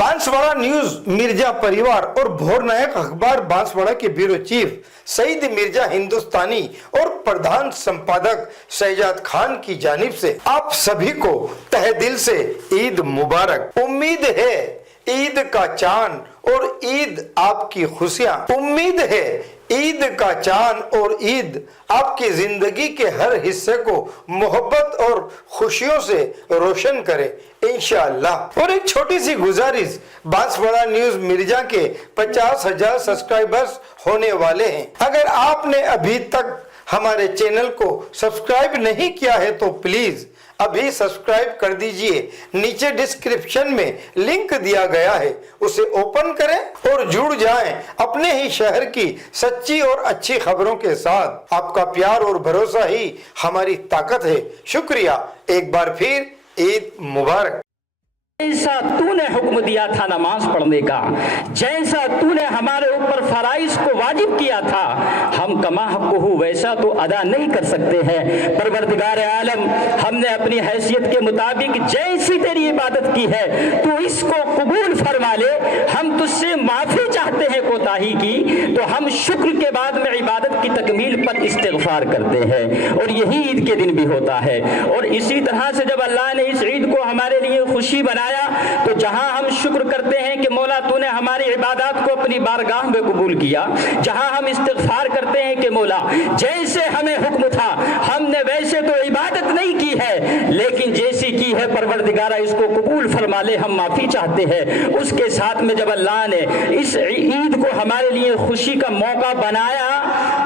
Banswara news Mirza परिवार और भोर नायक अखबार बांसवाड़ा के ब्यूरो चीफ सईद मिर्जा हिंदुस्तानी और प्रधान संपादक शहजाद खान की जानिब से आप सभी को तहे दिल से ईद मुबारक। उम्मीद है ईद का चांद और ईद आपकी खुशियां। उम्मीद है ईद का चांद और ईद आपकी जिंदगी के हर हिस्से को मोहब्बत और खुशियों से रोशन करे इंशाअल्लाह। और एक छोटी सी गुजारिश, बांसवाड़ा न्यूज मिर्जा के 50,000 सब्सक्राइबर्स होने वाले हैं। अगर आपने अभी तक हमारे चैनल को सब्सक्राइब नहीं किया है तो प्लीज अभी सब्सक्राइब कर दीजिए। नीचे डिस्क्रिप्शन में लिंक दिया गया है, उसे ओपन करें और जुड़ जाएं अपने ही शहर की सच्ची और अच्छी खबरों के साथ। आपका प्यार और भरोसा ही हमारी ताकत है। शुक्रिया। एक बार फिर ईद मुबारक। जैसा तूने हुक्म दिया था नमाज पढ़ने का, जैसा तूने हमारे ऊपर फराइज को वाजिब किया था, हम कमा हक़्क़ुहु वैसा तो अदा नहीं कर सकते हैं। परवरदिगार आलम, हमने अपनी हैसियत के मुताबिक जैसी तेरी इबादत की है तू इसको कबूल फरमा ले। हम तुझसे माफी चाहते हैं कोताही की, तो हम शुक्र के बाद में इबादत की तकमील पर इस्तिग़फ़ार करते हैं। और यही ईद के दिन भी होता है। और इसी तरह से जब अल्लाह ने इस ईद को हमारे लिए खुशी बनाया तो जहां हम शुक्र करते हैं कि मौला तूने हमारी इबादत को अपनी बारगाह में कबूल किया, जहां हम इस्तिग़फ़ार करते हैं कि मौला जैसे हमें हुक्म था हमने वैसे तो इबादत नहीं की है, लेकिन जैसी की है परवरदिगारा इसको कबूल फरमा ले, हम माफी चाहते हैं। उसके साथ में जब अल्लाह ने इस ईद को हमारे लिए खुशी का मौका बनाया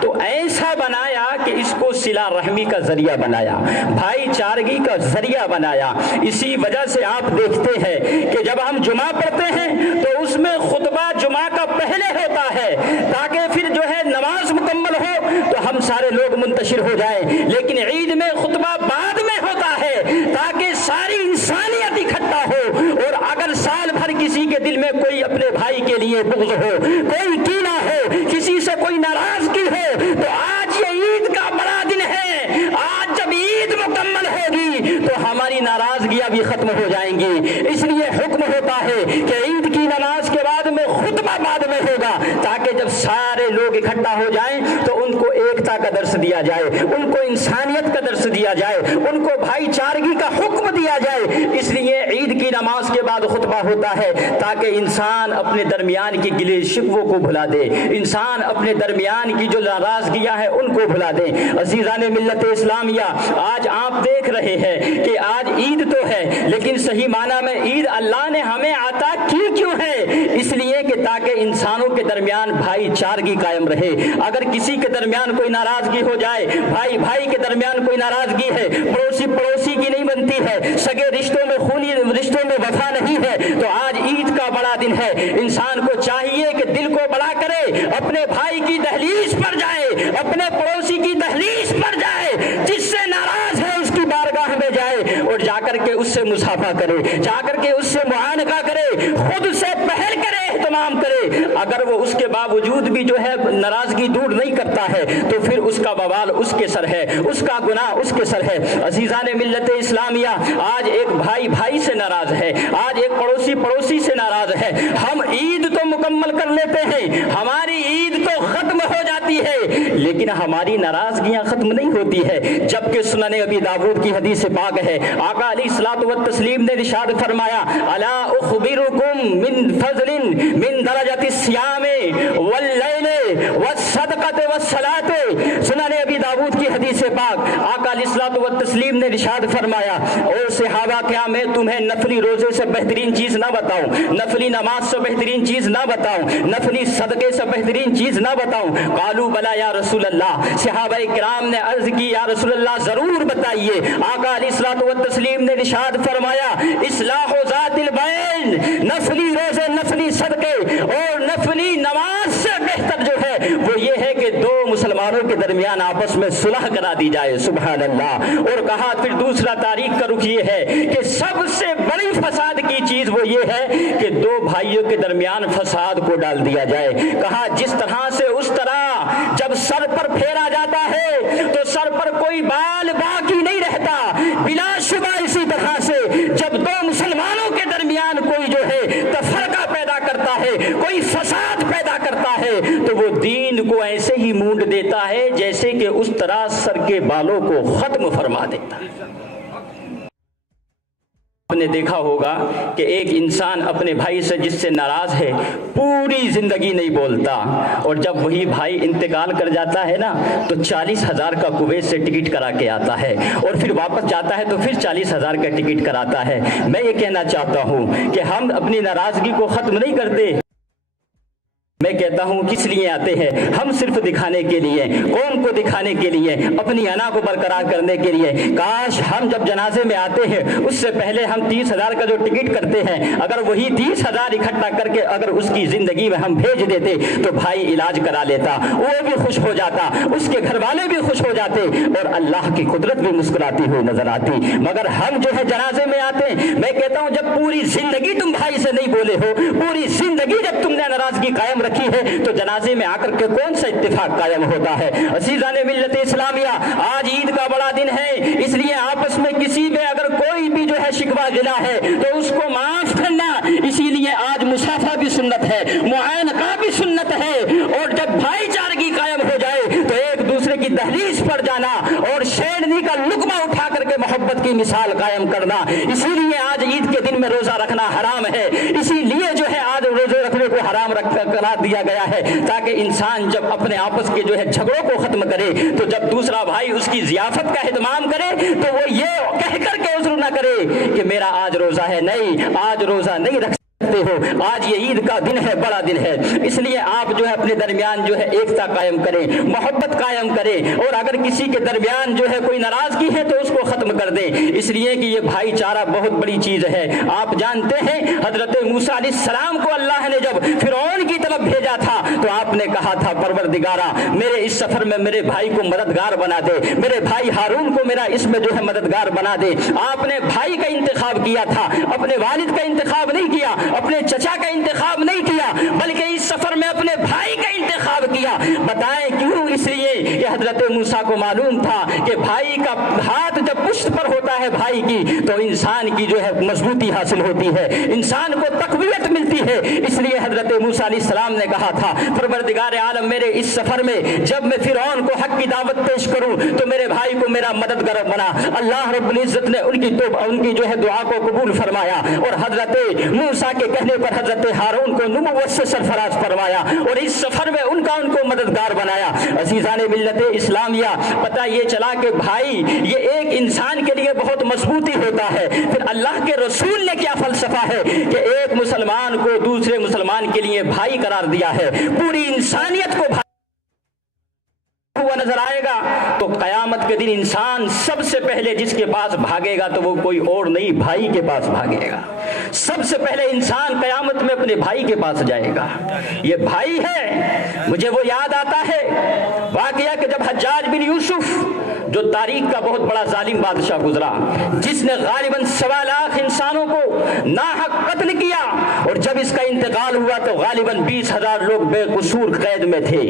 तो ऐसा बनाया कि इसको सिला रहमी का जरिया बनाया, भाईचारगी का जरिया बनाया। इसी वजह से आप देखते हैं कि जब हम जुमा पढ़ते हैं तो उसमें खुतबा जुमा का पहले होता है ताकि फिर जो है नमाज मुकम्मल हो तो हम सारे लोग मुंतशिर हो जाएं। लेकिन ईद में खुतबा बाद में होता है ताकि सारी इंसानियत इकट्ठा हो। और अगर साल भर किसी के दिल में कोई अपने भाई के लिए बुग़्ज़ हो, कोई कीना हो, किसी से कोई नाराजगी हो, तो आज ये ईद का बड़ा दिन है। आज जब ईद मुकम्मल होगी तो हमारी नाराजगियां भी खत्म हो जाएंगी। इसलिए हुक्म होता है कि ईद की नमाज के बाद में खुतबा बाद में होगा ताकि जब सारे लोग इकट्ठा हो जाएं तो उनको एकता का दर्स दिया जाए, उनको इंसानियत का दर्स दिया जाए, उनको भाईचारगी का हुक्म दिया जाए। इसलिए ईद की नमाज के बाद खुतबा होता है ताकि इंसान अपने दरमियान की गिले शिकवों को भुला दे, इंसान अपने दरमियान की जो नाराजगियां हैं उनको भुला दे। अजीज़ान मिल्लत इस्लामिया, आज आप देख रहे हैं कि आज ईद तो है लेकिन सही माना में ईद अल्लाह ने हमें अता की क्यों है? इसलिए कि ताकि इंसानों के दरमियान भाईचारगी कायम रहे। अगर किसी के दरमियान कोई नाराजगी हो जाए, भाई भाई के दरमियान कोई नाराजगी है, पड़ोसी पड़ोसी की नहीं बनती है, सगे रिश्तों में खूनी रिश्तों में वफा नहीं है, तो आज ईद का बड़ा दिन है। इंसान को चाहिए कि दिल को बड़ा करे, अपने भाई की दहलीज पर जाए, अपने पड़ोसी की दहलीज पर जाए, जिससे नाराज है उसकी बारगाह में जाए और जाकर के उससे मुसाफा करे, जाकर के उससे मुआनका करे, खुद से पहल करे, एहतमाम करे। अगर वो उसके बावजूद भी जो है नाराजगी दूर नहीं करता है तो फिर उसका बवाल उसके सर है, उसका गुनाह उसके सर है। अजीज़ान मिल्लत इस्लामिया, आज एक भाई भाई से नाराज है, आज एक पड़ोसी पड़ोसी से नाराज है। हम ईद तो मुकम्मल कर लेते हैं, हमारी ईद तो खत्म हो जाती है, लेकिन हमारी नाराजगियां खत्म नहीं होती है। जबकि सुनन अबी दाऊद की हदीस पाक है, आका अलैहिस्सलातु व तस्लीम ने इरशाद फरमाया, अला उखबिरुकुम मिन फज़लिन मिन दरजति सियामे वल लैले वस्सदक़ते वस्सलाते। सुनन अबी दाऊद की हदीस पाक, आका अलैहिस्सलातु व तस्लीम ने इरशाद फरमाया, ओ सहाबा क्या मैं तुम्हें नफली रोजे से बेहतरीन चीज ना बताऊं, नफली नमाज से बेहतरीन चीज ना बताऊं, नफली सदके से बेहतरीन चीज ना बताऊं? कालू बला या रसूल अल्लाह। सहाबाए किराम ने अर्ज की, या रसूल अल्लाह जरूर बताइए। आका अलैहिस्सलातु व तस्लीम ने इरशाद फरमाया, इस्लाहु ज़ातिल बैन, नफली रोजे नफली सदके और नफली नमाज से बेहतर जो है वो ये है कि दो मुसलमानों के दरमियान आपस में सुलह करा दी जाए। सुभान अल्लाह। और कहा फिर दूसरा तारीख का रुख ये है कि सबसे बड़ी फसाद की चीज वो ये है कि दो भाइयों के दरमियान फसाद को डाल दिया जाए। कहा जिस तरह से उस तरह जब सर पर फेरा जाता है तो सर पर कोई बाल बाकी नहीं रहता, बिलाशुबा इसी तरह से जब दो मुसलमानों के दरमियान कोई जो है तफरक वो ऐसे ही मूंड देता है जैसे कि उस तरह सर के बालों को खत्म फरमा देता है। आपने देखा होगा कि एक इंसान अपने भाई से जिससे नाराज है पूरी जिंदगी नहीं बोलता, और जब वही भाई इंतकाल कर जाता है ना तो 40,000 का कुवैत से टिकट करा के आता है, और फिर वापस जाता है तो फिर 40,000 का टिकट कराता है। मैं ये कहना चाहता हूँ कि हम अपनी नाराजगी को खत्म नहीं करते। मैं कहता हूं किस लिए आते हैं? हम सिर्फ दिखाने के लिए। कौन को दिखाने के लिए? अपनी अना को बरकरार करने के लिए। काश हम जब जनाजे में आते हैं उससे पहले हम 30,000 का जो टिकट करते हैं, अगर वही 30,000 इकट्ठा करके अगर उसकी जिंदगी में हम भेज देते तो भाई इलाज करा लेता, वो भी खुश हो जाता, उसके घर वाले भी खुश हो जाते, और अल्लाह की कुदरत भी मुस्कुराती हुई नजर आती। मगर हम जो है जनाजे में आते, मैं कहता हूं जब पूरी जिंदगी तुम भाई से नहीं बोले हो, पूरी जिंदगी जब तुमने नाराजगी कायम रखी है, तो जनाजे में आकर के कौन सा इत्तेफाक कायम होता है? अज़ीज़ान मिल्लत इस्लामिया, आज ईद का बड़ा दिन है, इसलिए आपस में किसी में अगर कोई भी जो है शिकवा गिला है तो उसको माफ करना। इसीलिए आज मुसाफा भी सुन्नत है, मुआयनका भी सुन्नत है, और जब भाईचारगी कायम हो जाए तो एक दूसरे की दहलीज पर जाना और शेरनी का लुकमा उठा करके मोहब्बत की मिसाल कायम करना। इसीलिए आज ईद के दिन में रोजा रखना हराम है, इसीलिए जो है आज रोजे रखने को हराम करा दिया गया है, ताकि इंसान जब अपने आपस के जो है झगड़ों को खत्म करे तो जब दूसरा भाई उसकी जियाफत का एहतमाम करे तो वो ये कह करके उज़्र ना करे कि मेरा आज रोजा है। नहीं, आज रोजा नहीं रख हो, आज ये ईद का दिन है, बड़ा दिन है। इसलिए आप जो है अपने दरमियान जो है एकता कायम करें, मोहब्बत कायम करें, और अगर किसी के दरमियान जो है कोई नाराजगी है तो उसको खत्म कर दें, इसलिए कि ये भाईचारा बहुत बड़ी चीज है। आप जानते हैं हजरत मूसा अलैहिस्सलाम को अल्लाह ने जब फिरौन की तरफ भेजा था तो आपने कहा था परवरदिगारा मेरे इस सफर में मेरे भाई को मददगार बना दे, मेरे भाई हारून को मेरा इसमें जो है मददगार बना दे। आपने भाई का इंतखाब किया था, अपने वालिद का इंतखाब नहीं किया, अपने चचा का इंतखाब नहीं किया, बल्कि इस सफर में अपने भाई का इंतखाब किया। बताएं क्यों? इसलिए कि हजरत मूसा को मालूम था कि भाई का हाथ जब पुष्ट पर होता है भाई की तो इंसान की जो है मजबूती हासिल होती है, इंसान को तकवीयत मिलती है। इसलिए हजरत मूसा अलैहिस्सलाम ने कहा था परवरदिगार आलम मेरे इस सफर में जब मैं फिरौन को हक की दावत पेश करूं तो मेरे भाई को मेरा मददगार बना। अल्लाह रब्बुल इज्जत ने उनकी जो है दुआ को कबूल फरमाया, और हजरत मूसा के कहने पर हजरत हारून को नबुव्वत से सरफराज फरमाया, और इस सफर में उनको मददगार बनाया। अज़ीज़ान मिल्लत इस्लामिया, पता ये चला कि भाई ये एक इंसान के लिए बहुत मजबूती होता है। फिर अल्लाह के रसूल ने क्या फलसफा है कि एक मुसलमान को दूसरे मुसलमान के लिए भाई करार दिया है, पूरी इंसानियत को भाई हुआ नजर आएगा। तो कयामत के दिन इंसान सबसे पहले जिसके पास भागेगा तो वो कोई और नहीं, भाई के पास भागेगा। सबसे पहले इंसान कयामत में अपने भाई के पास जाएगा, ये भाई है। मुझे वो याद आता है वाकया कि जब हज्जाज बिन यूसुफ जो तारीख का बहुत बड़ा जालिम बादशाह गुजरा, जिसने गालिबन 1.25 लाख इंसानों को नाहक कत्ल किया, और जब इसका इंतकाल हुआ तो गालिबन 20,000 लोग बेकसूर कैद में थे।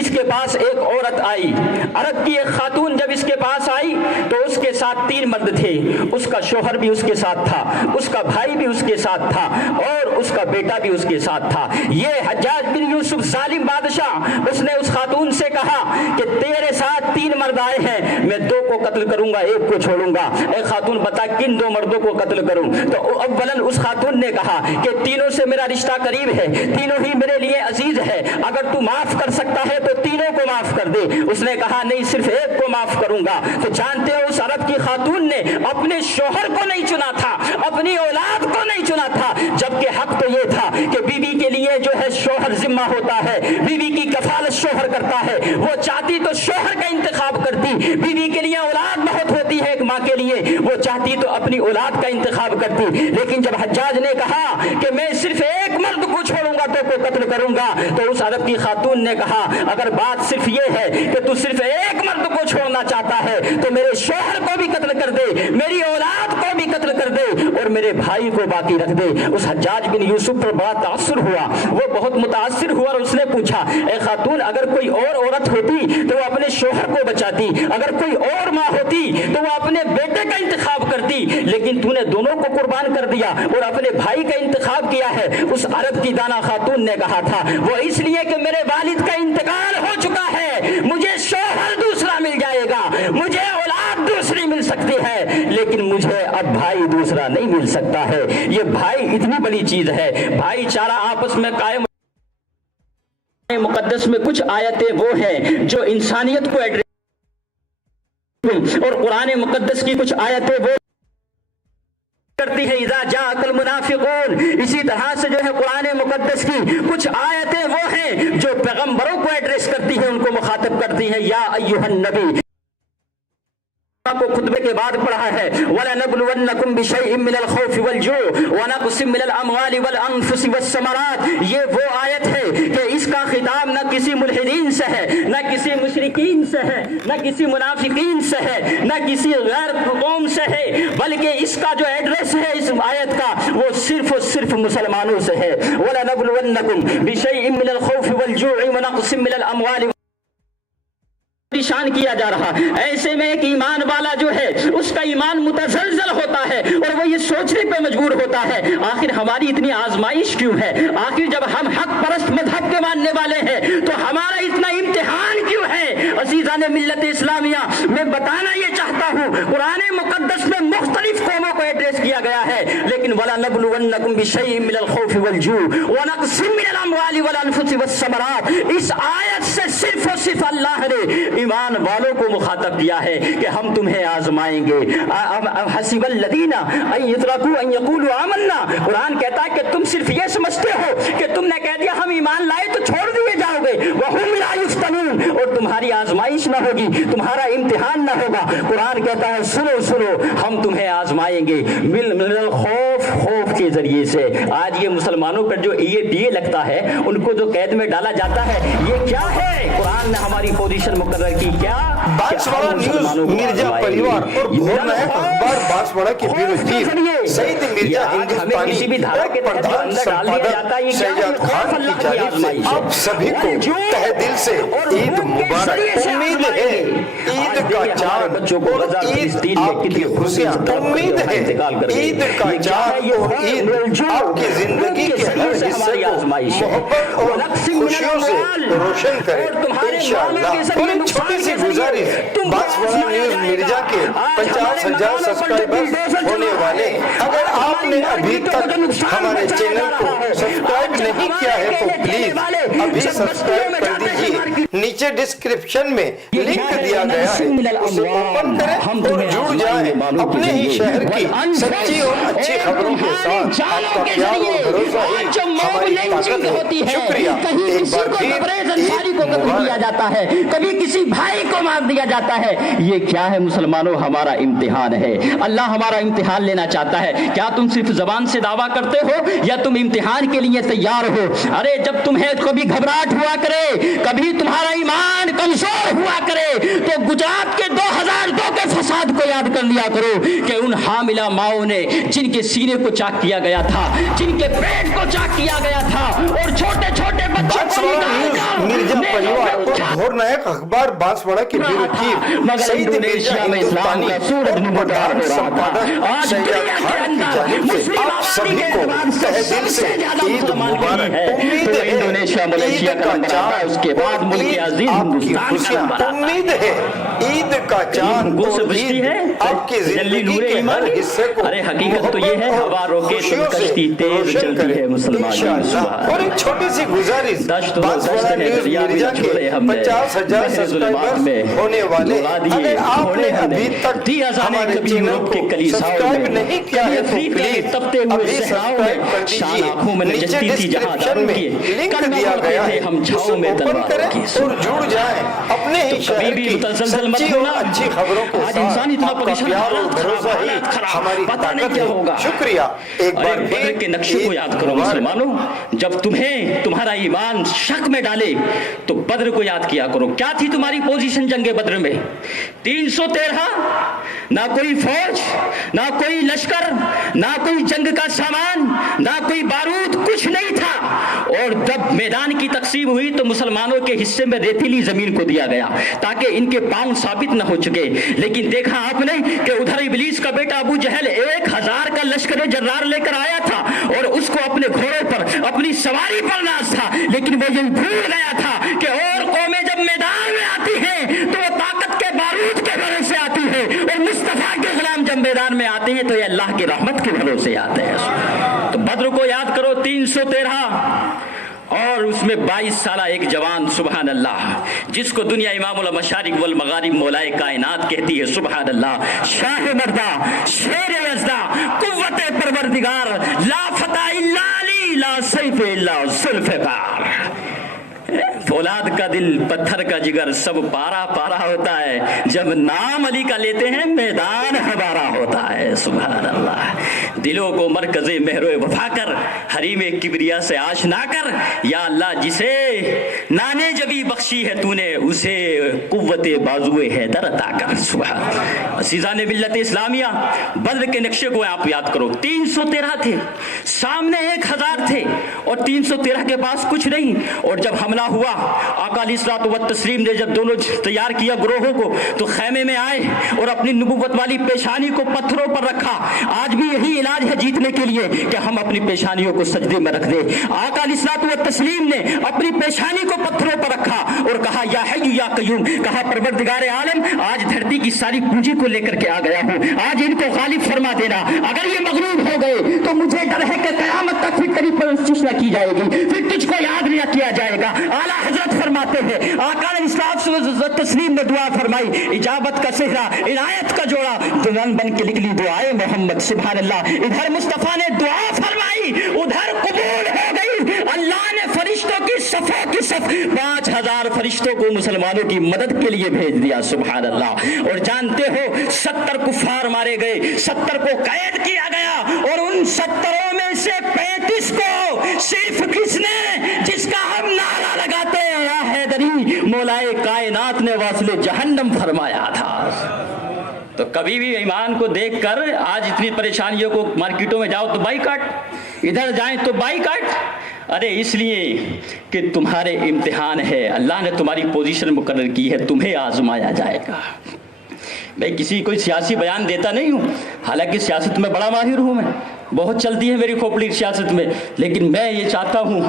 इसके पास एक औरत आई, अरब की एक खातून जब इसके पास आई तो उसके साथ 3 मर्द थे, उसका शोहर भी उसके साथ था, उसका भाई भी उसके साथ था, और उसका बेटा भी उसके साथ था। ये हज्जाज बिन यूसुफ जालिम बादशाह, उसने उस खातून से कहा कि तेरे साथ 3 मर्द आए हैं, मैं 2 को कत्ल करूंगा, 1 को छोड़ूंगा। ए खातून बता किन 2 मर्दों को कत्ल करूं? तो अव्वलन उस खातून ने कहा कि तीनों से मेरा रिश्ता करीब है, तीनों ही मेरे लिए अजीज है, अगर तू माफ कर सकता है तो तीनों को माफ कर दे। उसने कहा नहीं, सिर्फ 1 को माफ करूंगा। तो जानते हो उस अरब की खातून ने अपने शोहर को नहीं चुना था, अपनी औलाद को नहीं चुना था, जबकि हक तो ये था कि बीवी के लिए जो है शोहर जिम्मा होता है, बीवी की कफालत शोहर करता है। वो चाहती तो शोहर का इंतखाब करती, बीवी के लिए औलाद बहुत होती है एक माँ के लिए, वो चाहती तो अपनी औलाद का इंतखाब करती। लेकिन जब हज्जाज ने कहा कि मैं सिर्फ 1 मर्द को छोड़ूंगा तो को कत्ल करूंगा, तो उस अरब की खातून ने कहा अगर बात सिर्फ ये है कि तू सिर्फ 1 मर्द को छोड़ना चाहता है तो मेरे शोहर को भी कत्ल कर दे, मेरी औलाद को भी कत्ल कर दे और मेरे भाई को बाकी रख दे। उस हज्जाज बिन यूसुफ पर बड़ा तासुर हुआ, वो बहुत मुतासिर हुआ और उसने पूछा, ए खातून, अगर कोई और औरत होती तो वो अपने शोहर को बचाती, अगर कोई और माँ होती तो वो अपने बेटे का इंतखाब करती, लेकिन तूने दोनों को कुर्बान कर दिया और अपने भाई का इंतखाब किया है। उस अरब की दाना खातून ने कहा था, वो इसलिए कि मेरे वालिद का इंतकाल हो चुका है, मुझे शोहर दूसरा मिल जाएगा, मुझे औलाद दूसरी मिल सकती है, लेकिन मुझे अब भाई दूसरा नहीं मिल सकता है। ये भाई इतनी बड़ी चीज है। भाईचारा आपस में कायम। मुकद्दस में कुछ आयतें वो हैं जो इंसानियत को एड्रेस, और कुरान मुकद्दस की कुछ आयतें वो करती है, इज़ा जाअकल मुनाफिकून। इसी तरह से जो है कुरान मुकद्दस की कुछ आयतें वो हैं जो पैगंबरों को एड्रेस करती है, उनको मुखातब करती है। या अय्युहन नबी को खुतबे के बाद पढ़ा है, वलनबलुवन्नकुम बिशैइन मिनल खौफि वल जू व नक़सिम मिनल अमवालि वल अनफुसि वस समरात। ये वो आयत है कि इसका खिताब न किसी मुल्हिदीन से है, न किसी मुशरिकीन से है, न किसी मुनाफिकीन से है, न किसी गैर कौम से है, बल्कि इसका जो एड्रेस है इस आयत का वो सिर्फ और सिर्फ मुसलमानों से है। वलनबलुवन्नकुम बिशैइन मिनल खौफि वल जू व नक़सिम मिनल अमवालि परेशान किया जा रहा। ऐसे में एक ईमान वाला जो है उसका ईमान मुतज़लज़ल होता है और वो ये सोचने पे मजबूर होता है, आखिर हमारी इतनी आजमाइश क्यों है, आखिर जब हम हक परस्त मजहब के मानने वाले हैं तो हमारा इतना इम्तिहान क्यों है। अज़ीज़ान मिल्लत इस्लामिया, मैं बताना ये चाहता हूँ, कुरान मुकद्दस में मुख्तलिफ कौमों को एड्रेस किया गया है, लेकिन वला नबलुवन्नकुम बिशैइन मिनल खौफि वल जू व नक़सिम मिनल अमवालि वल अनफुसि वस समरात। इस आयत से सिर्फ और सिर्फ अल्लाह ने ईमान वालों को मुखातब किया है कि हम तुम्हें आजमाएंगे। हसीबल लदीना अन युतरकू अन यक़ूलू आमन्ना। कुरान कहता है कि तुम सिर्फ ये समझते हो कि तुमने कह दिया हम ईमान लाए तो छोड़ दिए जाओगे, वहुम ला युफ्तनून, और तुम्हारी आजमाइश ना होगी, तुम्हारा इम्तिहान ना होगा। कुरान कहता है सुनो सुनो, हम तुम्हें आजमाएंगे मिनल खौफ, खौफ के जरिए से। आज ये मुसलमानों पर जो ये लगता है, उनको जो कैद में डाला जाता है, ये क्या है? कुरान ने हमारी पोजीशन मुकर्रर की क्या? बांसवाड़ा न्यूज मिर्जा परिवार और भोर नायक अखबार बांसवाड़ा के ब्यूरो चीफ सईद मिर्जा हिंदुस्तानी और प्रधान संपादक शहजाद खान की जानिब से आप सभी को तहे दिल से ईद मुबारक। उम्मीद है ईद का चांद और ईद आपकी खुशियाँ, उम्मीद है ईद का चांद और ईद आपकी जिंदगी के हर हिस्से को मोहब्बत और खुशियों से रोशन करे इंशाअल्लाह। और एक छोटी सी गुजारिश, बांसवाड़ा न्यूज मिर्जा के 50,000 सब्सक्राइबर्स होने वाले, अगर आपने अभी तक हमारे चैनल को सब्सक्राइब नहीं किया है तो प्लीज अभी सब्सक्राइब कर दीजिए। नीचे डिस्क्रिप्शन में लिंक दिया गया है, उसे ओपन करें और जुड़ जाएं अपने ही शहर की सच्ची और अच्छी खबरों के साथ। आपका प्यार और भरोसा ही हमारी ताकत है। शुक्रिया। एक बार फिर दिया जाता है, कभी किसी भाई को मार दिया जाता है। ये क्या है मुसलमानों? हमारा इम्तिहान है। अल्लाह हमारा इम्तिहान लेना चाहता है। क्या तुम सिर्फ जबान से दावा करते हो या तुम इम्तिहान के लिए तैयार हो? अरे जब तुम्हें कभी घबराहट हुआ करे, कभी तुम्हारा ईमान कमजोर हुआ करे, तो गुजरात के 2002 के फसाद को याद कर लिया करो कि उन हामिला माओं ने जिनके सीने को चाक किया गया था, जिनके पेट को चाक किया गया था, और छोटे छोटे बच्चों मिर्जा परिवार और भोर नायक अखबार बांसवाड़ा के ब्यूरो चीफ सईद मिर्जा हिंदुस्तानी और प्रधान संपादक शहजाद खान की जानिब से आप सभी को तहे दिल से ईद मुबारक। उम्मीद है ईद का चांद उसके बाद मुल्क अजीज आपकी खुशियाँ, उम्मीद है ईद का चांद और ईद आपकी जिंदगी के हर हिस्से को अरे हकीकत तो ये है, हवा रोके तो कश्ती तेज चलती है मुसलमान। और एक छोटी सी गुजारिश, बांसवाड़ा न्यूज मिर्जा के 50,000 सब्सक्राइबर्स होने वाले, अगर आपने अभी तक हमारे चैनल को सब्सक्राइब नहीं किया है तो प्लीज अभी सब्सक्राइब कर दीजिए। नीचे डिस्क्रिप्शन में लिंक दिया गया है, उसे ओपन करें और जुड़ जाएं अपने ही शहर की सच्ची और अच्छी खबरों के साथ। आपका प्यार और भरोसा ही हमारी ताकत है। शुक्रिया। एक बार फिर के नक्शे को याद करो मुसलमानों, जब तुम्हें तुम्हारा ईमान शक में डाले तो बद्र को याद किया करो। क्या थी तुम्हारी पोजीशन जंगे बद्र में? 313 ना कोई फौज, ना कोई लश्कर, ना कोई जंग का सामान, ना कोई बारूद, कुछ नहीं था। और जब मैदान की तकसीम हुई तो मुसलमानों के हिस्से में रेतीली जमीन को दिया गया ताकि इनके पांव साबित न हो चुके। लेकिन देखा आपने कि उधर इबलीस का बेटा अबू जहल 1000 का लश्कर जर्रार लेकर आया था और उसको अपने घोड़े पर, अपनी सवारी पर नाज था, लेकिन वो ये भूल गया था कि और कौमें जब मैदान में आती हैं तो वो ताकत के बारूद के भरोसे आती है, और मुस्तफा के गुलाम जब मैदान में आते हैं तो ये अल्लाह की रहमत के भरोसे आते हैं। तो बद्र को याद करो, 313 और उसमें 22 साला एक जवान, सुबहान अल्लाह, जिसको दुनिया इमामुल मशारिक वल मगारिब मौलाए कायनात कहती है, सुबहान अल्लाह। शाह मर्दा, शेर यज़दा, कुव्वते परवरदिगार, ला फता इल्ला अली, ला सैफ इल्ला जुल्फ़िकार। फौलाद का दिल, पत्थर का जिगर, सब पारा पारा होता है, जब नाम अली का लेते हैं मैदान हमारा होता है, सुभान अल्लाह। दिलों को मरकज़े महरो वफा कर, हरीम किबरिया से आशना कर, या अल्लाह जिसे नाने जबी बख्शी है तूने, उसे कुव्वते बाजुए हैदर अता कर, सुभान। अज़ीज़ान मिल्लत इस्लामिया, बद्र के नक्शे को आप याद करो, 313 थे, सामने 1000 थे और 313 के पास कुछ नहीं। और जब हमला हुआ, आका अलैहिस्सलात व तस्लीम ने जब दोनों तैयार किया ग्रोहों को, तो खैमे में आए और अपनी नबुव्वत वाली पेशानी को पत्थरों पर रखा। आज भी यही इलाज है जीतने के लिए कि हम अपनी पेशानियों को सजदे में रख दे। आका अलैहिस्सलात व तस्लीम ने अपनी पेशानी को पत्थरों पर रखा और कहा, या हय्यु या कय्यूम, कहा परवरदिगार आलम, आज धरती की सारी पूंजी को लेकर के आ गया हूँ, आज इनको गालिब फरमा देना। अगर ये मगलूब हो गए तो मुझे डर है कि कयामत तक फिर कभी परस्तिश न की जाएगी, फिर तुझको याद न किया जाएगा। आला हजरत फरमाते हैं, आका तस्लीम ने दुआ फरमाई, इजाबत का सेहरा, इनायत का जोड़ा, दुल्हन बन के निकली दुआए मोहम्मद, सुभान अल्लाह। इधर मुस्तफा ने दुआ फरमाई, उधर कबूल हो गई। अल्लाह ने फरिश्तों की सफों की सफ 5000 फरिश्तों को मुसलमानों की मदद के लिए भेज दिया, सुभान अल्लाह। और जानते हो 70 कुफार मारे गए, 70 को कैद किया गया, और उन 70 में से 35 को सिर्फ किसने, जिसका हम नारा लगाते हैं, या हैदरी, मौलाए कायनात ने वासिले जहन्नम फरमाया था। तो कभी भी ईमान को देखकर आज इतनी परेशानियों को, मार्केटों में जाओ तो बाइकाट, इधर जाएं तो बाइकाट। अरे इसलिए कि तुम्हारे इम्तिहान है, अल्लाह ने तुम्हारी पोजीशन मुकर्रर की है, तुम्हें आजमाया जाएगा। मैं किसी कोई सियासी बयान देता नहीं हूँ, हालांकि सियासत में बड़ा माहिर हूँ, मैं बहुत चलती है मेरी खोपड़ी सियासत में, लेकिन मैं ये चाहता हूँ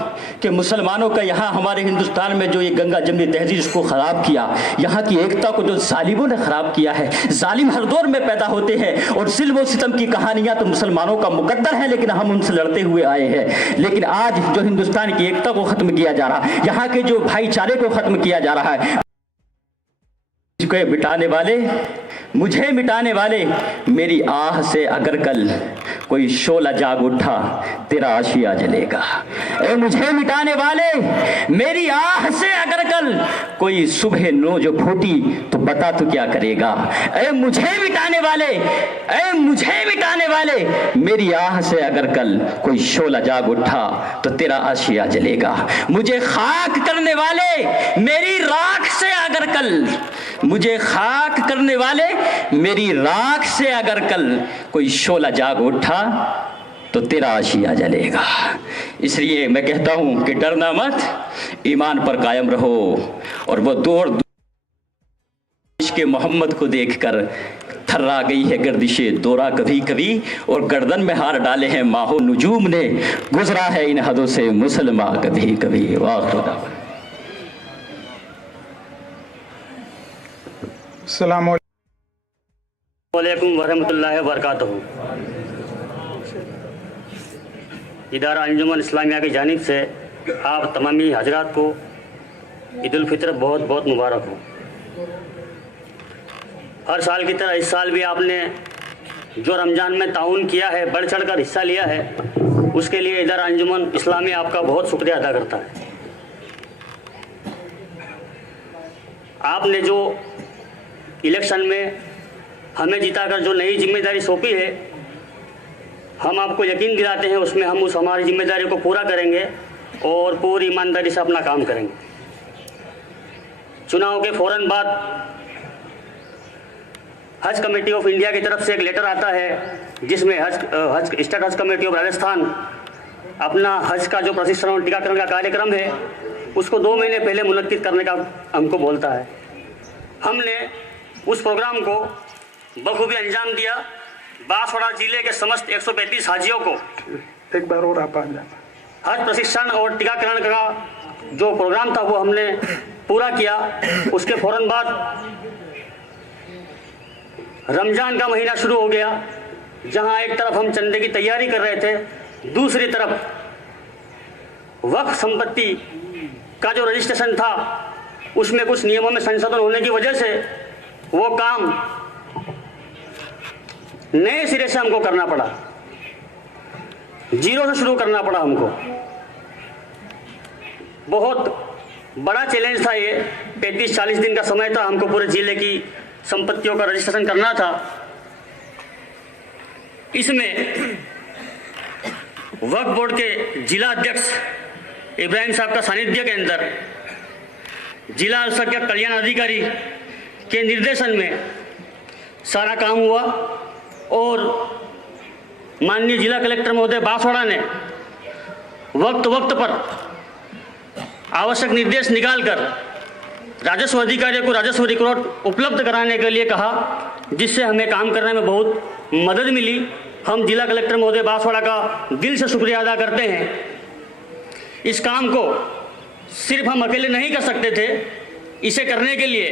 कि मुसलमानों का यहाँ हमारे हिंदुस्तान में जो ये गंगा जमनी तहजीब इसको ख़राब किया, यहाँ की एकता को जो जालिमों ने ख़राब किया है, जालिम हर दौर में पैदा होते हैं और ज़ुल्म और सितम की कहानियाँ तो मुसलमानों का मुकद्दर है, लेकिन हम उनसे लड़ते हुए आए हैं। लेकिन आज जो हिंदुस्तान की एकता को ख़त्म किया जा रहा, यहाँ के जो भाईचारे को ख़त्म किया जा रहा है, मुझको मिटाने वाले, मुझे मिटाने वाले, मेरी आह से अगर कल कोई शोला जाग उठा, तेरा आशिया जलेगा। ए मुझे मिटाने वाले, मेरी आह से अगर कल कोई सुबह नो जो फूटी, तो बता तू क्या करेगा। ए मुझे मिटाने वाले, ए मुझे मिटाने वाले, मेरी आह से अगर कल कोई शोला जाग उठा, तो तेरा आशिया जलेगा। मुझे खाक करने वाले, मेरी राख से अगर कल, मुझे खाक करने वाले, मेरी राख से अगर कल कोई शोला जाग उठा, तो तेरा आशिया जलेगा। इसलिए मैं कहता हूं कि डरना मत, ईमान पर कायम रहो। और वो दौर इश्क़ मोहम्मद को देखकर थर्रा गई है गर्दिशे दौरा कभी कभी, और गर्दन में हार डाले हैं माहो नुजूम ने, गुजरा है इन हदों से मुसलमान कभी कभी। वाह। अस्सलाम वालेकुम वरहमतुल्लाहि वबरकातुहू। इदारा अंजुमन इस्लामिया की जानिब से आप तमामी हजरात को ईद उल फितर बहुत बहुत मुबारक हो। हर साल की तरह इस साल भी आपने जो रमज़ान में ताउन किया है, बढ़ चढ़ कर हिस्सा लिया है, उसके लिए इदारा अंजुमन इस्लामिया आपका बहुत शुक्रिया अदा करता है। आपने जो इलेक्शन में हमें जिताकर जो नई जिम्मेदारी सौंपी है, हम आपको यकीन दिलाते हैं उसमें हम उस हमारी जिम्मेदारी को पूरा करेंगे और पूरी ईमानदारी से अपना काम करेंगे। चुनाव के फ़ौरन बाद हज कमेटी ऑफ इंडिया की तरफ से एक लेटर आता है जिसमें स्टेट हज कमेटी ऑफ राजस्थान अपना हज का जो प्रशिक्षण और टीकाकरण का कार्यक्रम है उसको 2 महीने पहले मुनक्किद करने का हमको बोलता है। हमने उस प्रोग्राम को बखूबी अंजाम दिया। बांसवाड़ा जिले के समस्त 135 हाजियों को एक बार और आप आ जाना। हज प्रशिक्षण और टीकाकरण का जो प्रोग्राम था वो हमने पूरा किया। उसके फौरन बाद रमजान का महीना शुरू हो गया, जहां एक तरफ हम चंदे की तैयारी कर रहे थे, दूसरी तरफ वक्फ संपत्ति का जो रजिस्ट्रेशन था उसमें कुछ नियमों में संशोधन होने की वजह से वो काम नए सिरे से हमको करना पड़ा, जीरो से शुरू करना पड़ा हमको। बहुत बड़ा चैलेंज था ये। 35-40 दिन का समय था, हमको पूरे जिले की संपत्तियों का रजिस्ट्रेशन करना था। इसमें वक्फ बोर्ड के जिला अध्यक्ष इब्राहिम साहब का सानिध्य के अंदर जिला अल्पसंख्यक कल्याण अधिकारी के निर्देशन में सारा काम हुआ और माननीय जिला कलेक्टर महोदय बांसवाड़ा ने वक्त पर आवश्यक निर्देश निकालकर राजस्व अधिकारियों को राजस्व रिकॉर्ड उपलब्ध कराने के लिए कहा, जिससे हमें काम करने में बहुत मदद मिली। हम जिला कलेक्टर महोदय बांसवाड़ा का दिल से शुक्रिया अदा करते हैं। इस काम को सिर्फ हम अकेले नहीं कर सकते थे, इसे करने के लिए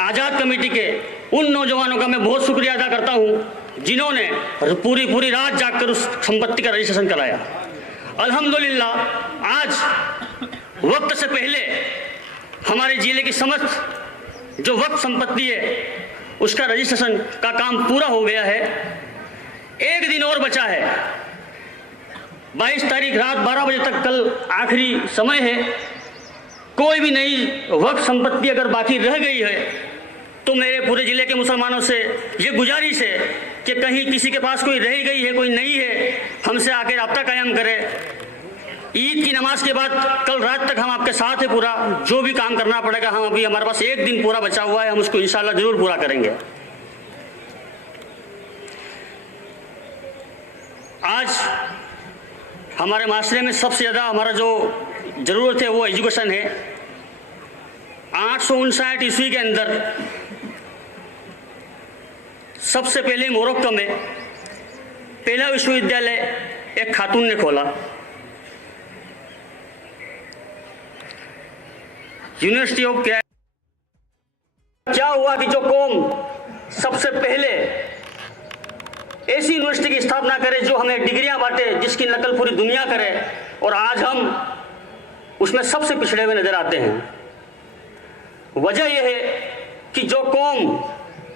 आज़ाद कमेटी के उन नौजवानों का मैं बहुत शुक्रिया अदा करता हूं जिन्होंने पूरी रात जागकर उस संपत्ति का रजिस्ट्रेशन कराया। अल्हम्दुलिल्लाह आज वक्त से पहले हमारे जिले की समस्त जो वक्फ संपत्ति है उसका रजिस्ट्रेशन का काम पूरा हो गया है। एक दिन और बचा है, 22 तारीख रात 12 बजे तक कल आखिरी समय है। कोई भी नई वक्फ संपत्ति अगर बाकी रह गई है तो मेरे पूरे ज़िले के मुसलमानों से ये गुजारिश है कि कहीं किसी के पास कोई रह गई है, कोई नहीं है, हमसे आके रब्ता कायम करें। ईद की नमाज के बाद कल रात तक हम आपके साथ हैं। पूरा जो भी काम करना पड़ेगा, हम अभी हमारे पास एक दिन पूरा बचा हुआ है, हम उसको इंशाल्लाह जरूर पूरा करेंगे। आज हमारे माशरे में सबसे ज़्यादा हमारा जो ज़रूरत है वो एजुकेशन है। 859 ईस्वी के अंदर सबसे पहले मोरक्को में पहला विश्वविद्यालय एक खातून ने खोला। यूनिवर्सिटी ऑफ क्या हुआ कि जो कौम सबसे पहले ऐसी यूनिवर्सिटी की स्थापना करे जो हमें डिग्रियां बांटे, जिसकी नकल पूरी दुनिया करे, और आज हम उसमें सबसे पिछड़े हुए नजर आते हैं। वजह यह है कि जो कौम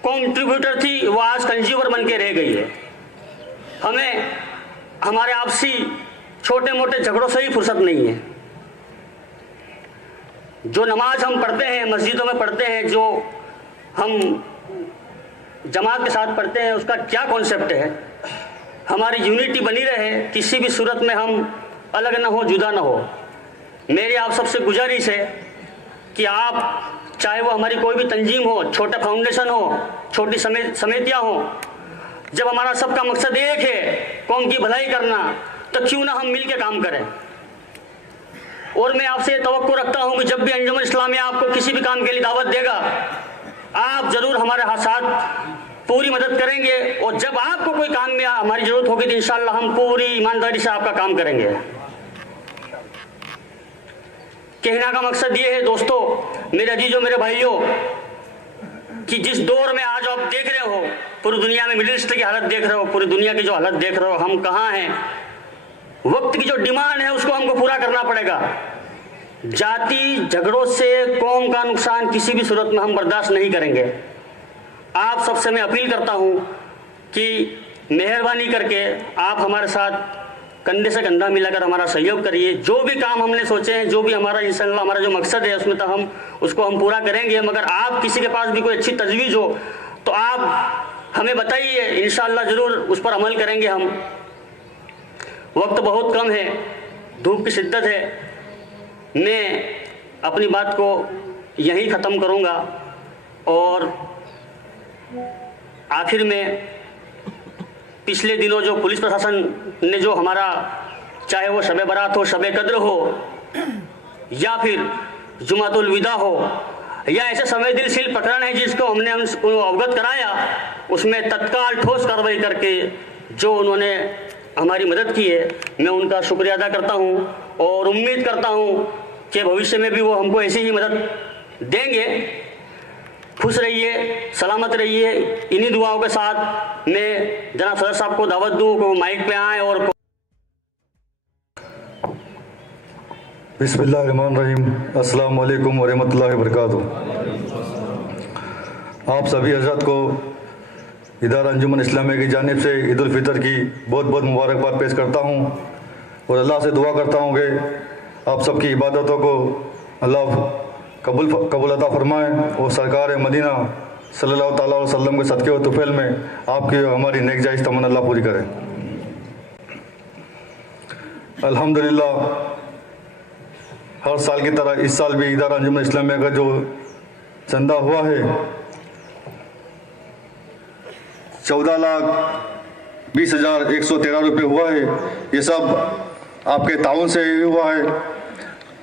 कंट्रीब्यूटर थी वो आज कंज्यूमर बन के रह गई है। हमें हमारे आपसी छोटे मोटे झगड़ों से ही फुर्सत नहीं है। जो नमाज हम पढ़ते हैं, मस्जिदों में पढ़ते हैं, जो हम जमात के साथ पढ़ते हैं, उसका क्या कॉन्सेप्ट है? हमारी यूनिटी बनी रहे, किसी भी सूरत में हम अलग ना हो, जुदा ना हो। मेरी आप सबसे गुजारिश है कि आप, चाहे वो हमारी कोई भी तंजीम हो, छोटा फाउंडेशन हो, छोटी समितियां हो, जब हमारा सबका मकसद एक है कौम की भलाई करना, तो क्यों ना हम मिल के काम करें। और मैं आपसे तवक्को रखता हूं कि जब भी अंजुमन इस्लामिया आपको किसी भी काम के लिए दावत देगा, आप जरूर हमारे साथ पूरी मदद करेंगे, और जब आपको कोई काम में हमारी जरूरत होगी तो इंशाअल्लाह हम पूरी ईमानदारी से आपका काम करेंगे। कहने का मकसद ये है दोस्तों, मेरे अजीजों, मेरे भाइयों, कि जिस दौर में आज आप देख रहे हो, पूरी दुनिया में मिडिल ईस्ट की हालत देख रहे हो, पूरी दुनिया की जो हालत देख रहे हो, हम कहाँ हैं, वक्त की जो डिमांड है उसको हमको पूरा करना पड़ेगा। जाति झगड़ों से कौम का नुकसान किसी भी सूरत में हम बर्दाश्त नहीं करेंगे। आप सबसे मैं अपील करता हूं कि मेहरबानी करके आप हमारे साथ कंधे से कंधा मिलाकर हमारा सहयोग करिए। जो भी काम हमने सोचे हैं, जो भी हमारा इंशाअल्लाह हमारा जो मकसद है उसमें तो हम उसको पूरा करेंगे। मगर आप किसी के पास भी कोई अच्छी तजवीज़ हो तो आप हमें बताइए, इंशाअल्लाह ज़रूर उस पर अमल करेंगे हम। वक्त बहुत कम है, धूप की शिद्दत है। मैं अपनी बात को यहीं ख़त्म करूँगा और आखिर में पिछले दिनों जो पुलिस प्रशासन ने जो हमारा, चाहे वो शब बारात हो, शब कद्र हो, या फिर जुमातुल विदा हो, या ऐसे संवेदनशील प्रकरण है जिसको हमने उनको अवगत कराया, उसमें तत्काल ठोस कार्रवाई करके जो उन्होंने हमारी मदद की है, मैं उनका शुक्रिया अदा करता हूँ और उम्मीद करता हूँ कि भविष्य में भी वो हमको ऐसी ही मदद देंगे। खुश रहिए, सलामत रहिए। इन्हीं दुआओं के साथ मैं जनाब सदर साहब को दावत दूँ कि वो माइक पे आएँ और बिस्मिल्लाहिर्रहमानिर्रहीम, अस्सलाम वालेकुम वरहमतुल्लाहि वबरकातुहू। आप सभी हज़रात को इदारा अंजुमन इस्लामिया की जानिब से ईद उल फितर की बहुत बहुत मुबारकबाद पेश करता हूँ और अल्लाह से दुआ करता हूँ कि आप सबकी इबादतों को अल्लाह कबूल अता फरमाए और सरकार मदीना सल्लल्लाहु तआला अलैहि वसल्लम के सदक़े व तुफ़ैल में आपकी हमारी नेक जायज़ तमन्ना अल्लाह पूरी करें। अल्हम्दुलिल्लाह, हर साल की तरह इस साल भी इदारा अंजुमन इस्लामिया का जो चंदा हुआ है 14,20,113 रुपये हुआ है। ये सब आपके ताउन से हुआ है।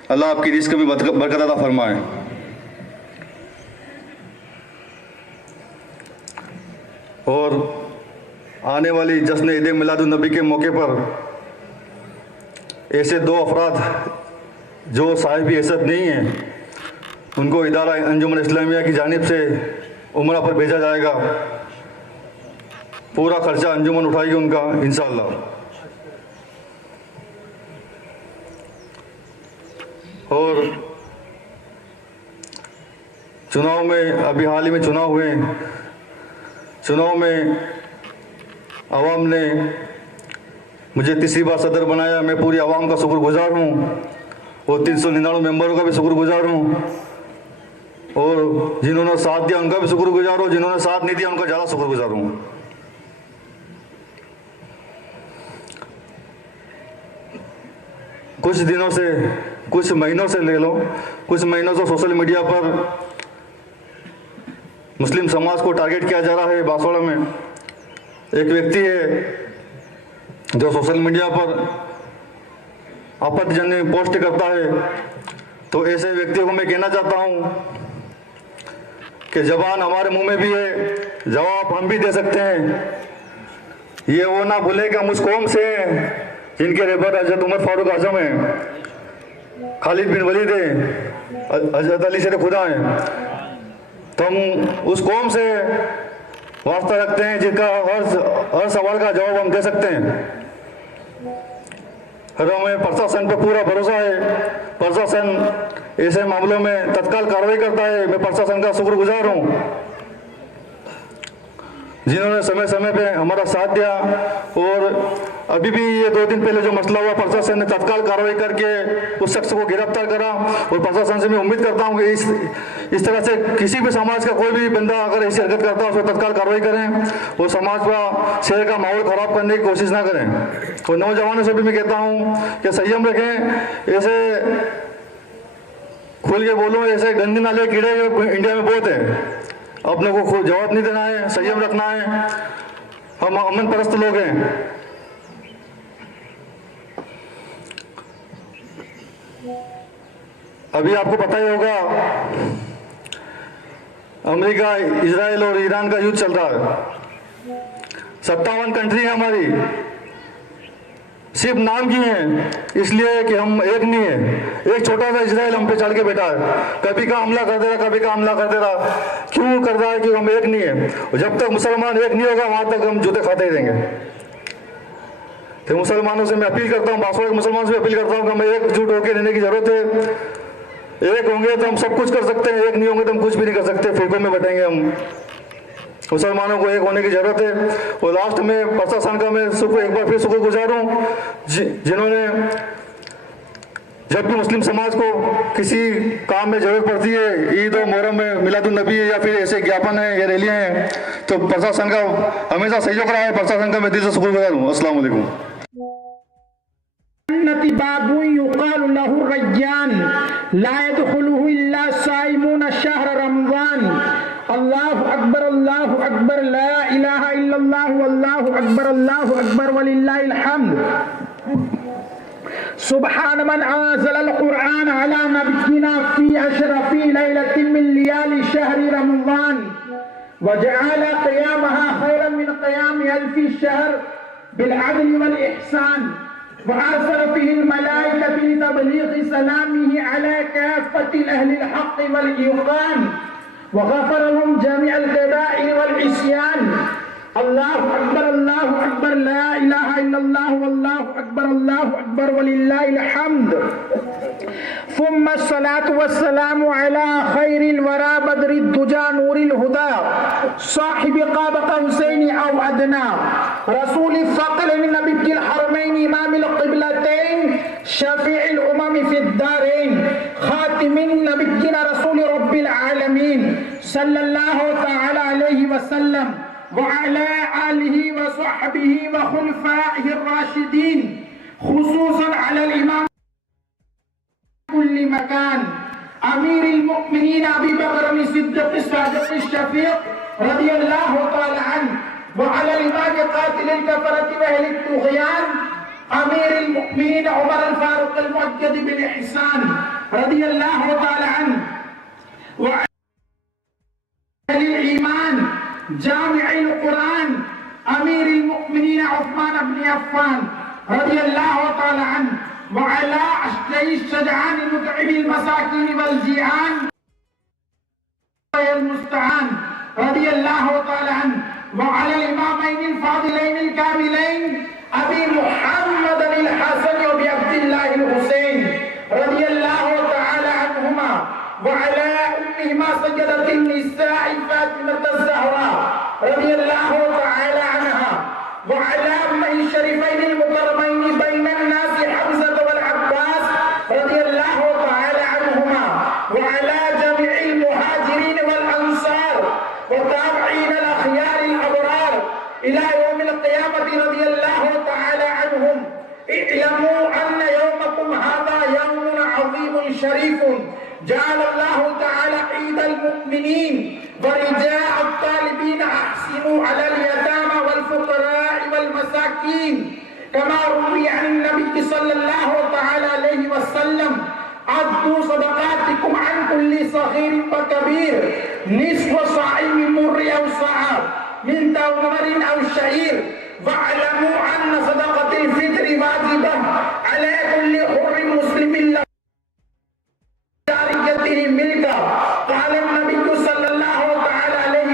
अल्लाह आपकी रिज़्क़ में बरकत अता फरमाए। और आने वाली जश्न ईद मिलादुन नबी के मौके पर ऐसे दो अफराद जो साहिब हैसियत नहीं हैं, उनको इदारा अंजुमन इस्लामिया की जानिब से उम्रा पर भेजा जाएगा। पूरा खर्चा अंजुमन उठाएगी उनका इंशाअल्लाह। और चुनाव में, अभी हाल ही में चुनाव हुए, चुनाव में आवाम ने मुझे तीसरी बार सदर बनाया। मैं पूरी आवाम का शुक्रगुजार हूँ और 399 मेंबरों का भी शुक्रगुजार हूँ और जिन्होंने साथ दिया उनका भी शुक्रगुजार हूँ, जिन्होंने साथ नहीं दिया उनका ज़्यादा शुक्रगुजार हूँ। कुछ दिनों से, कुछ महीनों से ले लो, कुछ महीनों से सोशल मीडिया पर मुस्लिम समाज को टारगेट किया जा रहा है। बांसवाड़ा में एक व्यक्ति है जो सोशल मीडिया पर आपत्तिजनक पोस्ट करता है। तो ऐसे व्यक्तियों को मैं कहना चाहता हूँ कि ज़बान हमारे मुंह में भी है, जवाब हम भी दे सकते हैं। ये वो ना भूले कि हम उस कौम से हैं जिनके रहबर हजरत उमर फारूक आजम हैं, खालिद बिन वलीद हैं, हजरत अली शेर खुदा हैं। तो हम उस कौम से वास्ता रखते हैं जिनका हर सवाल का जवाब हम दे सकते हैं। हमें प्रशासन पर पूरा भरोसा है। प्रशासन ऐसे मामलों में तत्काल कार्रवाई करता है। मैं प्रशासन का शुक्रगुजार हूँ जिन्होंने समय समय पे हमारा साथ दिया। और अभी भी ये 2 दिन पहले जो मसला हुआ, प्रशासन ने तत्काल कार्रवाई करके उस शख्स को गिरफ्तार करा। और प्रशासन से मैं उम्मीद करता हूँ कि इस तरह से किसी भी समाज का कोई भी बंदा अगर ऐसी हरकत करता है उसको तत्काल कार्रवाई करें और समाज का, शहर का माहौल ख़राब करने की कोशिश ना करें। और नौजवानों से भी मैं कहता हूँ कि संयम रखें, ऐसे खुल के बोलो, ऐसे गंदे नाले कीड़े इंडिया में बहुत है। अपने को खुद जवाब नहीं देना है, संयम रखना है। हम अमन परस्त लोग हैं। अभी आपको पता ही होगा अमेरिका, इजराइल और ईरान का युद्ध चल रहा है। 57 कंट्री है हमारी, सिर्फ नाम की हैं, इसलिए कि हम एक नहीं है। एक छोटा सा इजराइल हम पे चढ़ के बैठा है, कभी का हमला कर दे रहा, कभी का हमला कर दे रहा। क्यों कर रहा है? कि हम एक नहीं है। और जब तक मुसलमान एक नहीं होगा वहां तक हम जूते खाते ही रहेंगे। तो मुसलमानों से मैं अपील करता हूँ, बांसवाड़ा के मुसलमानों से अपील करता हूँ कि हमें एकजुट होकर रहने की जरूरत है। एक होंगे तो हम सब कुछ कर सकते हैं, एक नहीं होंगे तो हम कुछ भी नहीं कर सकते, फिरकों में बैठेंगे हम। मुसलमानों को एक होने की जरूरत है। और लास्ट में प्रशासन का मैं एक बार फिर शुक्रगुजार हूँ जिन्होंने जब भी मुस्लिम समाज को किसी काम में जरूरत पड़ती है, ईद और मुहर्रम में, मिलादुन नबी है या फिर ऐसे ज्ञापन है या रैलियाँ हैं, तो प्रशासन का हमेशा सहयोग रहा है। प्रशासन का मैं दिल से शुक्रगुजार हूँ। अस्सलाम वालेकुम। बाबु युकालु लहु रय्यान ला यदखुलुहु इल्ला साइमून शहर रमज़ान। अल्लाहु أكبر لا إله إلا الله والله أكبر ولله الحمد. سبحان من أنزل القرآن على نبينا في أشرف ليلة من ليالي شهر رمضان وجعل قيامها خيرا من قيام ألف شهر بالعدل والإحسان وأرسل فيه الملائكة لتبليغ سلامه على كافة أهل الحق والإيقان وغفر لهم جميع الكبائر والعصيان. الله أكبر لا إله إلا الله والله أكبر ولله الحمد. ثم الصلاة والسلام على خير الورى بدر الدجى نور الهدى صاحب قاب قوسين أو أدنى رسول الثقلين نبي الحرمين إمام القبلتين شفيع الأمم في الدارين خاتم نبينا رسول رب العالمين صلى الله تعالى عليه وسلم وعلى آله وصحبه وخلفائه الراشدين خصوصا على الإمام كل مكان أمير المؤمنين أبي بكر الصديق الصادق الشفيق رضي الله تعالى عنه وعلى الإمام قاتل الكفرة وأهل الطغيان أمير المؤمنين عمر الفاروق المؤجد بالإحسان رضي الله تعالى عنه وعلى الإيمان جامع القرآن أمير المؤمنين عثمان بن عفان رضي الله تعالى عنه وعلى أشجعي الشجعان متعب المساكين والجيعان المستعان رضي الله تعالى عنه وعلى الإمامين الفاضلين الكاملين أبي محمد الحسن وأبي عبد الله الحسين رضي الله تعالى عنهما وعلى أمهما سجدة النساء فاطمة الزهراء رضي الله تعالى عنها وعلى أمه الشريفين المكرمين بين الناس حمزة والعباس رضي الله تعالى عنهما وعلى جميع المهاجرين والأنصار وتابعين الأخيار الأبرار إلى يوم القيامة رضي الله تعالى عنهم. اعلموا أن يومكم هذا يوم عظيم شريف جعل الله تعالى عيد المؤمنين ورجاء الطالبين أحسنوا على اليتامى والفقراء والمساكين كما روي عن النبي صلى الله تعالى عليه وسلم عدوا صدقاتكم عن كل صغير وكبير نصف صاع من مر أو صاع من تمر أو شعير واعلموا أن صدقة الفطر واجبة على كل حر مسلم له قال النبي صلى الله تعالى عليه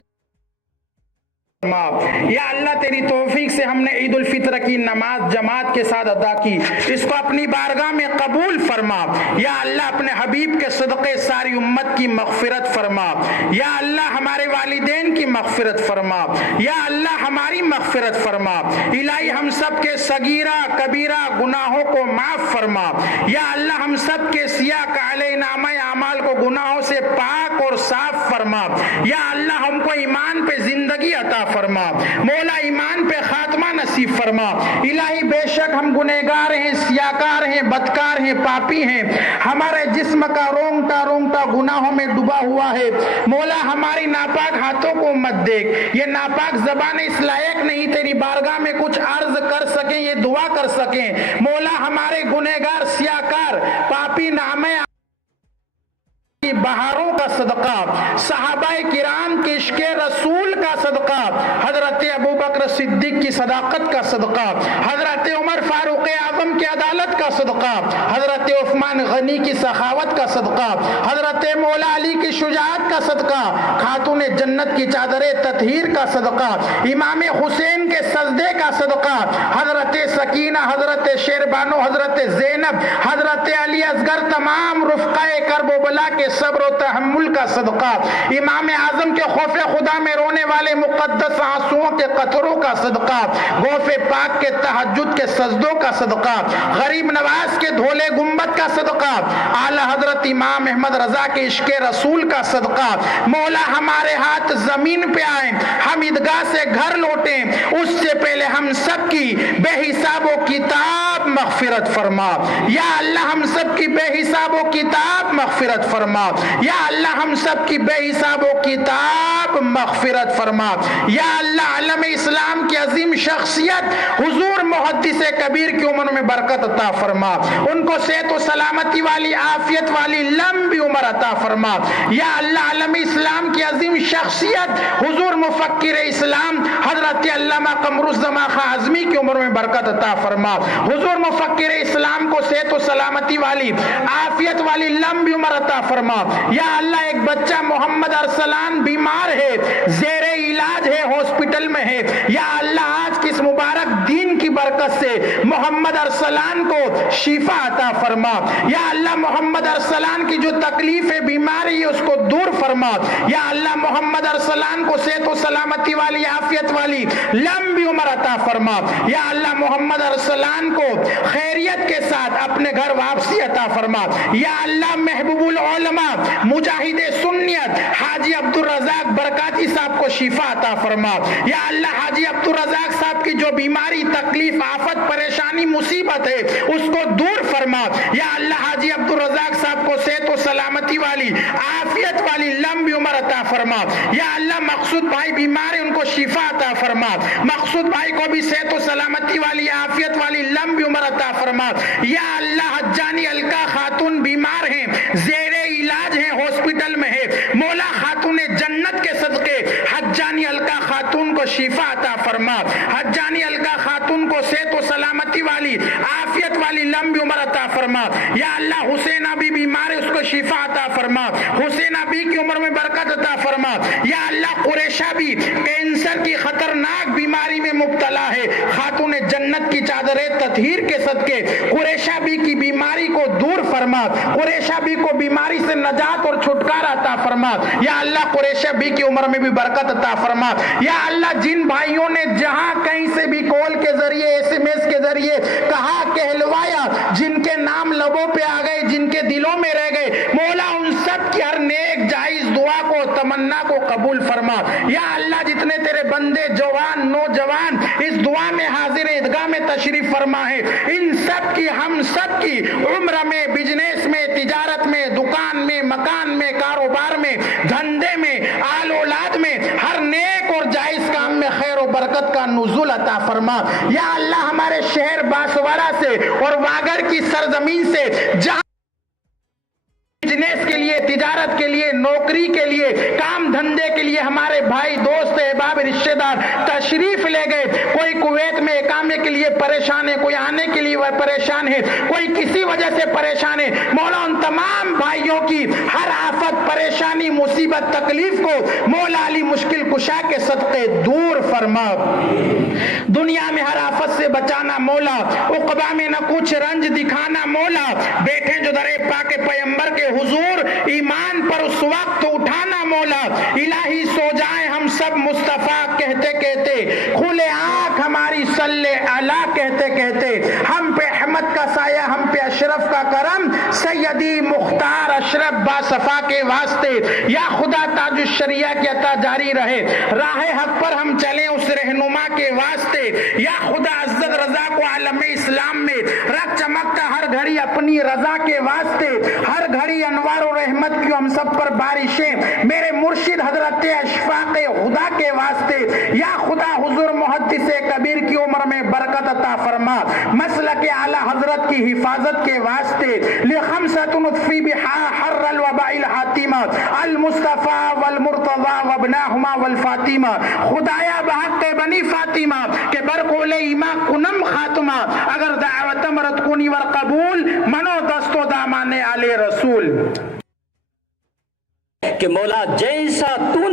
یا اللہ تیری توفیق سے ہم نے عید الفطر کی نماز جماعت کے ساتھ ادا کی، اس کو اپنی بارگاہ میں قبول فرما۔ یا اللہ اپنے حبیب کے صدقے ساری امت کی مغفرت فرما۔ یا اللہ ہمارے والدین کی مغفرت فرما۔ یا اللہ ہماری مغفرت فرما۔ الہی ہم سب کے صغیرہ کبیرہ گناہوں کو معاف فرما۔ یا اللہ ہم سب کے سیاہ کالے نامہ اعمال کو گناہوں سے پاک اور صاف فرما۔ یا اللہ ہم کو ایمان پہ زندگی عطا فرما، مولا ایمان پہ خاتمہ نصیب فرما۔ الہی بے شک ہم گنہگار ہیں، سیاکار ہیں، بدکار ہیں، پاپی ہیں، ہمارے جسم کا رونگٹا رونگٹا گناہوں میں ڈوبا ہوا ہے۔ مولا ہماری ناپاک ہاتھوں کو مت دیکھ، یہ ناپاک زبان اس لائق نہیں تیری بارگاہ میں کچھ عرض کر سکیں، یہ دعا کر سکیں۔ مولا ہمارے گنہگار سیاکار پاپی نامے بہاروں کا صدقہ، صحابہ کرام کے عشق رسول کا صدقہ، حضرت ابوبکر صدیق کی صداقت کا صدقہ، حضرت عمر فاروق اعظم کی عدالت کا صدقہ، حضرت عثمان غنی کی سخاوت کا صدقہ، حضرت مولا علی کی شجاعت کا صدقہ، خاتون جنت کی چادر تطہیر کا صدقہ، امام حسین کے سجدے کا صدقہ، حضرت سکینہ، حضرت شیربانو، حضرت زینب، حضرت علی اصغر، تمام رفقائے کرب و بلا کے صبر و تحمل کا صدقہ، امام اعظم کے خوف خدا میں رونے والے مقدس آنسوؤں کے قطروں کا صدقہ، غوث پاک کے تہجد کے سجدوں کا صدقہ، غریب نواز کے دھولے گنبد کا صدقہ، اعلی حضرت हजरत इमाम अहमद रजा के इश्क रसूल का सदका मौला हमारे हाथ जमीन पे आए, हम ईदगाह से घर लौटें, उससे पहले हम सबकी बेहिसाबो किताब मगफिरत फरमा। या अल्लाह हम सबकी बेहिसाबो किताब मगफिरत फरमा। या अल्लाह हम सबकी बेहिसाबो किताब मगफिरत फरमा। या अल्लाह आलम इस्लाम की अजीम शख्सियत हुजूर मुहद्दिस कबीर की उम्र में बरकत अता फरमा, उनको सेहत व सलामती वाली आफियत वाली लंबी उम्र अता फरमा। या अल्लाह आलम इस्लाम की अजीम शख्सियत हुजूर मुफक्किर इस्लाम हजरत अल्लामा कमरुज़्ज़मा खां आज़मी की उम्र में बरकत अता फरमा। हुजूर मुफक्किर इस्लाम को सेहत व सलामती वाली आफियत वाली लंबी उम्र अता फरमा। या अल्लाह एक बच्चा मोहम्मद अरसलान बीमार है, ज़ेरे इलाज है, हॉस्पिटल में है। या अल्लाह आज की इस मुबारक दीन की बरकत से मोहम्मद अरसलान को शिफा अता फरमा। या अल्लाह मोहम्मद अरसलान की जो तकलीफ है, बीमारी है, उसको दूर फरमा। या अल्लाह मोहम्मद अरसलान को सेहत व सलामती वाली आफियत वाली लंबी उम्र अता फरमा। या अल्लाह मोहम्मद अरसलान को खैरियत के साथ अपने घर वापसी अता फरमा। या अल्लाह महबूबुल उलमा मुजाहिद सुन्नियत हाजी अब्दुल रज़ाक बरकाती साहब को शिफा अता फरमा। या अल्लाह हाजी अब्दुल रज़ाक साहब की जो बीमारी, तकलीफ, आफत, परेशानी, मुसीबत है, उसको दूर फरमा। या अल्लाह हाजी अब्दुल रज़ाक साहब को सेहत व सलामती वाली आफियत वाली लंबी उम्र अता फरमा। या अल्लाह मकसूद भाई बीमार है, उनको शिफा अता फरमा। मकसूद भाई को भी सेहत व सलामती वाली आफियत वाली लंबी उम्र अता फरमा। या अल्लाह हज्जानी अलका खातून बीमार हैं, ज़ेरे इलाज हैं, हॉस्पिटल में है, मौला खातून जन्नत के सदके हज्जानी अलका खातून को शिफा अता फरमा। हज्जानी अलका खातून को सेहत व सलामती वाली आफियत वाली लंबी उम्र अता फरमा। या अल्लाह हुसैना भी बीमार है, उसको शिफा अता फरमा। हुसैना भी की उम्र में बरकत अता फरमा। या अल्लाह कुरैशा भी कैंसर की खतरनाक बीमारी में मुब्तला है, खातून जन्नत की चादरे ततहीर के सदके कुरैशा भी की बीमारी को दूर फरमा। कुरैशा भी को बीमारी से नजात और छुटकारा अता फरमा। या अल्लाह कुरैशा भी की उम्र में भी बरकत अता फरमा। या अल्लाह जिन भाइयों ने जहां कहीं से भी कॉल के जरिए, SMS के जरिए कहा, कहलवाया, जिनके नाम लबों पे आ गए, जिनके दिलों में रह गए, मौला उन सब की हर नेक जायज दुआ को, तमन्ना को कबूल फरमा। या अल्लाह जितने तेरे बंदे जवान नौजवान इस दुआ में हाजिर ईदगाह में तशरीफ फरमा है, इन सब की, हम सब की उम्र में, बिजनेस में, तिजारत में, दुकान में, मकान में, कारोबार में, धंधे में, आल औलाद में, हर नेक और जायज काम में खैर और बरकत का नुज़ुल अता फरमा। या अल्लाह हमारे शहर बांसवाड़ा से और वागर की सरजमीन से जहां बिजनेस के लिए, तिजारत के लिए, नौकरी के लिए, काम धंधे के लिए हमारे भाई, दोस्त, अहबाब, रिश्तेदार तशरीफ ले गए, कोई कुवैत में इकामे के लिए परेशान है, कोई आने के लिए परेशान है, कोई किसी वजह से परेशान है, मौला उन तमाम भाइयों की हर आफत, परेशानी, मुसीबत, तकलीफ को मौला अली मुश्किल कुशा के सदके दूर फरमा। दुनिया में हर आफत से बचाना मौला, उक़बा में न कुछ रंज दिखाना मौला, बैठे जो दरे पाके पैगंबर के हुजूर ईमान पर उस वक्त उठाना मौला। इलाही सो जाए हम सब मुस्तफा कहते कहते, खुले आंख हमारी सल्ले अला कहते कहते, हम पे अहमद का साया, हम पे अशरफ का करम, सैयदी मुख्तार अशरफ बासफा के वास्ते। या खुदा ताजुश शरिया की अता जारी रहे, राह हक पर हम चलें उस रहनुमा के वास्ते। या खुदा अज़्ज़त रजा को आलम इस्लाम में रख चमकता हर घड़ी अपनी रजा के वास्ते, हर घड़ी अनवार और रहमत की हम सब पर बारिशें मेरे मुर्शिद हजरत अशफाक़ खुदा के वास्ते। या खुदा हुजूर मुहद्दिस कबीर की उम्र में बरकत अता फरमा, मसलक आला हजरत की हिफाजत के वास्ते। लिखमसतुन उत्फी बिहा हर्रल वबाइल हातिमा अल मुस्तफा वल मुर्तज़ा वबनाहुमा वल फातिमा, खुदाया बहक़ बनी फातिमा के बरकोले इमा कुनम खातमा, अगर दावत मरत कुनी वर कबूल मनो दस्तो दामाने आले रसूल। कि मौला जैसा तूने